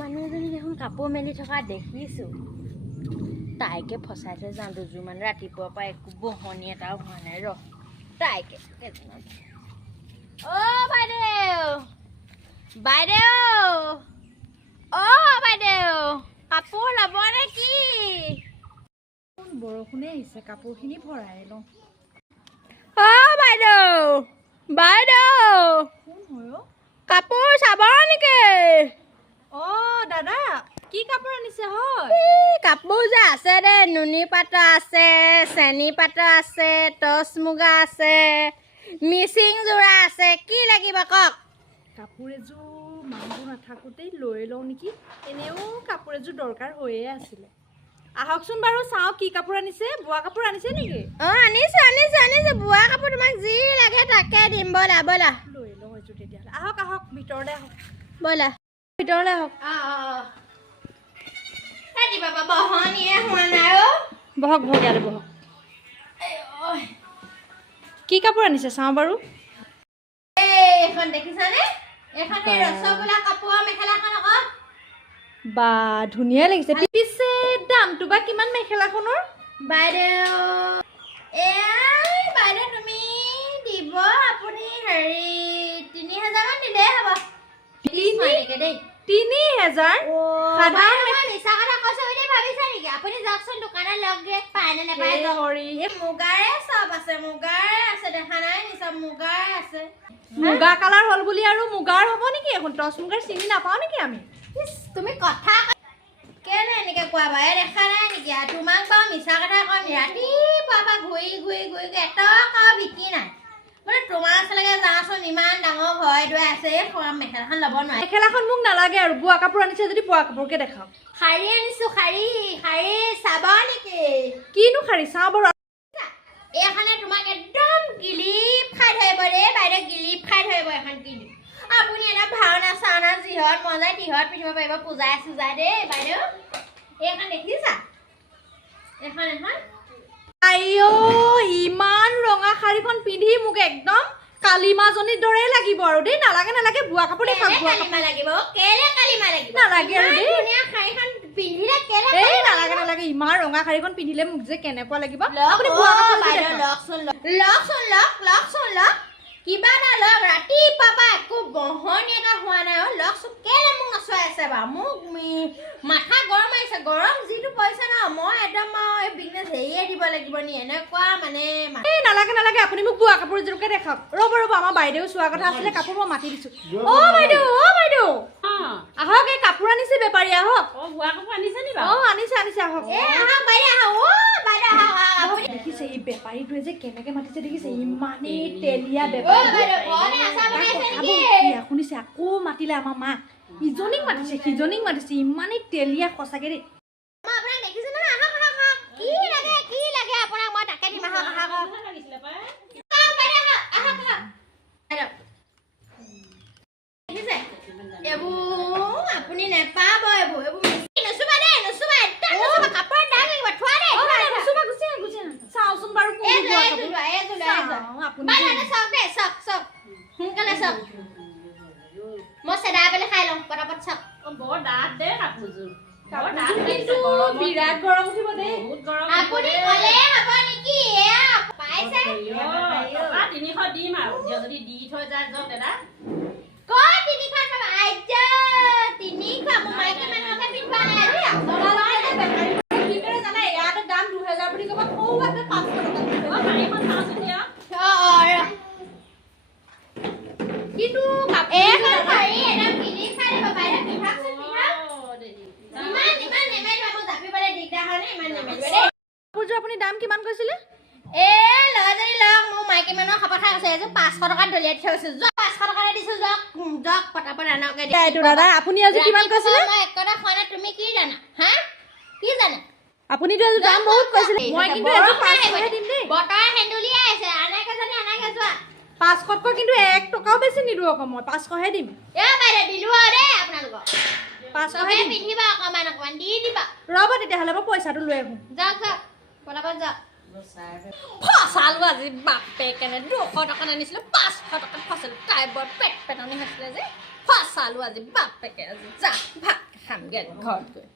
মানুহ এজনী দেখোন কাপোৰ মেলি থকা দেখিছোঁ। তাইকে ফচাই থৈ যাওঁ দুযোৰমান, ৰাতিপুৱাৰ পৰা একো বহনি এটাও হোৱা নাই। তাইকে অ' বাইদেউ, বাইদেউ, অ' বাইদেউ, কাপোৰ ল'ব নে কি? বৰষুণে আহিছে, কাপোৰখিনি ভৰাই লওঁ। অ' বাইদেউ, বাইদেউ, কোন হয় অ'? কাপোৰ চাব নেকি? অ' দাদা, কি কাপোৰ আনিছে হয়? কাপোৰ যে আছে দে, নুনী পাটৰ আছে, চেনী পাটৰ আছে, টচ মুগা আছে, মিচিং যোৰা আছে, কি লাগিব কওক? কাপোৰ এযোৰ মানুহবোৰ নাথাকোঁতেই লৈ লওঁ নেকি? এনেও কাপোৰ এযোৰ দৰকাৰ হৈয়ে আছিলে। আহকচোন বাৰু চাওঁ কি কাপোৰ আনিছে। বোৱা কাপোৰ আনিছে নেকি? অঁ আনিছোঁ বোৱা কাপোৰ, তোমাক যি লাগে তাকে দিম। ব'লা ব'লা লৈ লওঁ এযোৰ তেতিয়াহ'লে। আহক আহক, ভিতৰলৈ আহক। ব'লা ভিতৰলৈ আহক। ৰাতিপুৱা বহনিয়ে হোৱা নাই অ'। বহক বহক, ইয়ালৈ বহক। কি কাপোৰ আনিছে চাওঁ বাৰু। এইখন দেখিছানে? এইখন এই ৰসগোল্লা কাপোৰৰ মেখেলাখন আকৌ। বা ধুনীয়া লাগিছে। পিছে দামটো বা কিমান মেখেলাখনৰ? বাইদেউ বাইদেউ তুমি দিব আপুনি 3,000 মান দিলেই হ'ব। 3,000? মিছা কথা কৈছো বুলি ভাবিছা নেকি? আপুনি যাওকচোন দোকানত লগে পায় নে নাপায়। মুগাৰে চব আছে, মুগাৰে আছে, দেখা নাই নি? চব মুগাৰে আছে। মুগা কালাৰ হ'ল বুলি আৰু মুগাৰ হ'ব নেকি? এখন টচ মুগাৰ চিনি নাপাওঁ নেকি আমি? তুমি কথা কেনে এনেকে কোৱা বাৰু? দেখা নাই নেকি? তোমাক বাৰু মিছা কথা কম? ৰাতিপুৱাৰ পৰা ঘূৰি এটকাও বিক্ৰী নাই। মানে তোমাৰ ওচৰলৈকে যাওঁচোন, ইমান ডাঙৰ ঘৰে দুৱাই আছে, মেখেলাখন ল'ব নোৱাৰে। মেখেলাখন মোক নালাগে আৰু, বোৱা কাপোৰ আনিছে যদি বোৱা কাপোৰকে দেখাওক। শাৰী আনিছো, শাৰী চাব নেকি? কিনো শাৰী চাওঁ বাৰু। এইখনে তোমাক একদম গিলিপ খাই ধৰিব দেই বাইদেউ, গিলিপ খাই ধৰিব এখন গিলিপ। আপুনি এটা ভাওনা চাওনা যিহত মন যায় তিহত পিন্ধিব পাৰিব, পূজাই চুজাই দেই বাইদেউ। এইখন দেখিছা? এখন আইঅ, ইমান ৰঙা শাৰীখন পিন্ধি মোক একদম কালিমাজনীৰ দৰে লাগিব আৰু দেই। নালাগে নালাগে, বোৱা কাপোৰ দেখাওক। বোৱা কাপোৰ লাগিব, কেলে কালিমা লাগিব? নালাগে আৰু দেই। ধুনীয়া শাৰীখন পিন্ধিলে কেলে এই নালাগে নালাগে, ইমান ৰঙা শাৰীখন পিন্ধিলে মোক যে কেনেকুৱা লাগিব। আপুনি বোৱা কাপোৰ বাইদেউ লওকচোন, কিবা এটা লওক। ৰাতিপুৱা পৰা একো বহনি এটা হোৱা নাই অ'। লওকচোন, কেলে মোক নচুৱাই আছে বাৰু? মোক মাথা গৰম আহিছে। গৰম যিটো পৰিছে ন, মই একদম এই বিজনেছ হেৰিয়ে দিব লাগিব নি? এনেকুৱা মানে এই নালাগে নালাগে, আপুনি মোক বোৱা কাপোৰ এযোৰকে দেখাওক। ৰ'ব আমাৰ বাইদেউ চোৱা কথা আছিলে, কাপোৰ মই মাতি দিছোঁ। বাইদেউ আহক, এই কাপোৰ আনিছে বেপাৰী, আহক। বোৱা কাপোৰ আনিছে নি বাৰু? আনিছে আহক। আহক বাইদেউ, আহক। দেখিছে এই বেপাৰীটোৱে যে কেনেকে মাতিছে, দেখিছে? ইমানেই তেলীয়া বাইদেউ, ঘৰতে আছা বুলি আছে নেকি? শুনিছে? আকৌ মাতিলে আমাৰ মা। ইজনীক মাতিছে, সিজনীক মাতিছে, ইমানেই তেলীয়া সঁচাকে দেই। মই আপোনাক দেখিছো নহয়। আহক। কি লাগে আপোনাক? মই তাকে দিম। আহক। লাগিছিলে পাই। দেখিছে? এইবোৰ আপুনি নেপাব। এইবোৰ নুচুবা দেই, নুচুবা। কাপোৰৰ দাগ লাগিব। থোৱা দেই। চাওচোন বাৰু চাওক সোনকালে চাওক। মই চেদাই পেলাই খাই লওঁ, পটাপট চাওক। বৰ ডাঠ দেই কাপোৰযোৰ। বিৰাট গৰম উঠিব দেই। বহুত গৰম। আপুনি ক'লে হ'ব নেকি? এয়া পাইছে? 300 দিম আৰু যদি দি থৈ যায় যাওক দাদা। ক'ত 300 পাবা? আইজা 300 মোৰ মাইকী মানুহকে পিন্ধিব নাই। ইয়াতে দাম 2000 বুলি ক'ব, সৌবাতে 500 টকা। শাৰীখন চাওঁচোন দিয়া। কিন্তু এইখন শাৰী একদম কিনি খাই দিব বাইদেউ। পিন্ধাকচোন, পিন্ধাক। ইমান নেমেলিব, মোৰ জাপিবলৈ দিগদাৰ হয় নে? ইমান নেমেলিব দেই। কাপোৰযোৰ আপুনি দাম কিমান কৈছিলে? লয় যদি লওক, মোৰ মাইকী মানুহৰ কথা কৈছে। এযোৰ 500 টকাত দলিয়াই থৈ গৈছো। 500 টকাতে দিছো। যাওক পটাপট আনকে দি। এইটো দাদা আপুনি আজি কিমান কৈছিলে? মই এক কথা খোৱা নাই। তুমি কি জানা? কি জানা? আপুনিতো এযোৰ দাম বহুত কৈছিলে। মই কিন্তু এযোৰ 500হে দিম দেই। বতৰ হেন্দুলিয়াই আছে। আনাকে যোৱা। 500তকৈ কিন্তু 1 টকাও বেছি নিদিওঁ আকৌ, মই 500হে দিম। বাইদেউ দিলো আৰু দেই আপোনালোকক। 500হে দিম। পিন্ধিবা অকমান দি দিবা। ৰ'ব তেতিয়াহ'লে মই পইচাটো লৈ আহোঁ। যাওক পটাপট যাওক। ফচালো আজি বাপে কেনে 200 টকা আনিছিলো, 500 টকাত ফচালো। তাই বৰ পেটনি হৈছিলে যে ফচালো আজি বাপেকে। আজি যা ভাত খামগে ঘৰত গৈ